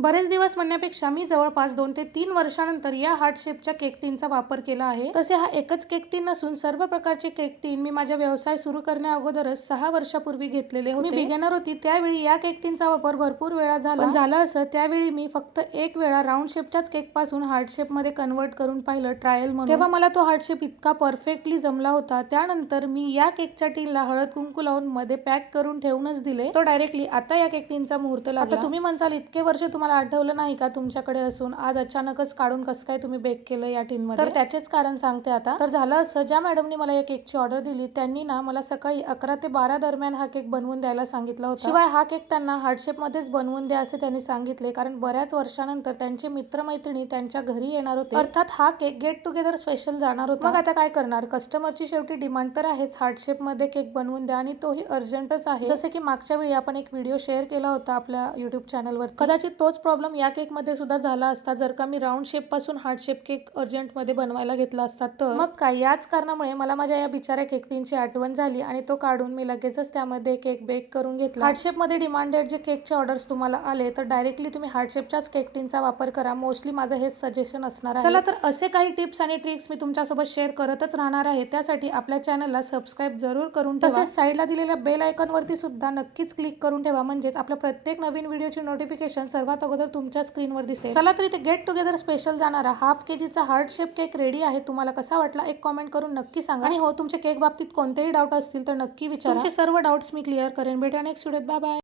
बरेच दिवस म्हणण्यापेक्षा मी जवळपास 2 ते 3 वर्षानंतर या हार्ट शेपच्या केक टीनचा वापर केला आहे. तसे हा एकच केक टीन नसून सर्व प्रकारचे केक टीन मी माझा व्यवसाय सुरू करण्या अगोदरच 6 वर्षापूर्वी घेतलेले होते. मी बिगिनर होती त्यावेळी या केक टीनचा वापर भरपूर वेळा झाला. पण झालं असं, त्यावेळी मी फक्त एक वेळा राऊंड शेपच्याच केक पासून हार्ट शेप मध्ये कन्वर्ट करून पाहिलं ट्रायल म्हणून. तेव्हा मला तो हार्ट शेप इतका परफेक्टली जमला होता. त्यानंतर मी या केकच्या टीनला हळद कुंकू लावून मध्ये पॅक करून ठेवूनच दिले. तो डायरेक्टली आता या केक टीनचा मुहूर्त लागला. आता तुम्ही म्हणसाल इतके वर्ष तुम्हाला आठवलं नाही का तुमच्याकडे असून आज अचानकच काढून कसं काय तुम्ही बेक केलं या टीन मध्ये? तर त्याचेच कारण सांगते आता. तर झालं असं, ज्या मॅडमनी मला या केकची ऑर्डर दिली त्यांनी ना मला सकाळी 11 ते 12 दरम्यान हा केक बनवून द्यायला सांगितलं होतं. शिवाय हा केक त्यांना हार्ट शेप मध्येच बनवून द्या असे त्यांनी सांगितले, कारण बऱ्याच वर्षानंतर त्यांचे मित्रमैत्रिणी त्यांच्या घरी येणार होते. अर्थात हा केक गेट टुगेदर स्पेशल जाणार होता. मग आता काय करणार, कस्टमरची शेवटी डिमांड तर आहेच हार्ट शेप मध्ये केक बनवून द्या आणि तोही अर्जंटच आहे. जसे की मागच्या वेळी आपण एक व्हिडिओ शेअर केला होता आपल्या युट्यूब चॅनलवर. कदाचित तोच प्रॉब्लेम या केक मध्ये सुद्धा झाला असता जर का मी राऊंड शेप पासून हार्ट शेप केक अर्जंट मध्ये बनवायला घेतला असता तर. मग काय, याच कारणामुळे मला माझ्या या बिचाऱ्या केक टीनची आठवण झाली आणि तो काढून मी लगेचच त्यामध्ये केक बेक करून घेतला. हार्ट शेप मध्ये डिमांडेड जे केकचे ऑर्डर्स तुम्हाला आले तर डायरेक्टली तुम्ही हार्ट शेपच्याच केक टीनचा वापर करा. मोस्टली माझं हेच सजेशन असणार आहे. चला तर असे काही टिप्स आणि ट्रिक्स मी तुमच्यासोबत शेअर करतच राहणार आहे. त्यासाठी आपल्या चॅनलला सबस्क्राईब जरूर करून ठेवा. तसेच साईडला दिलेल्या बेल आयकॉन वरती सुद्धा नक्कीच क्लिक करून ठेवा, म्हणजेच आपल्या प्रत्येक नवीन व्हिडिओची नोटिफिकेशन सर्वात अगोदर तुमच्या स्क्रीनवर दिसेल. चला तर इथे गेट टुगेदर स्पेशल जाणारा half केजीचा heart shape cake ready आहे. तुम्हाला कसा वाटला एक कॉमेंट करून नक्की सांगा. आणि हो, तुमचे केक बाबतीत कोणतेही डाऊट असतील तर नक्की विचारा. तुमचे सर्व डाऊट्स मी क्लिअर करेन. भेटूया नेक्स्ट व्हिडिओत. Bye bye.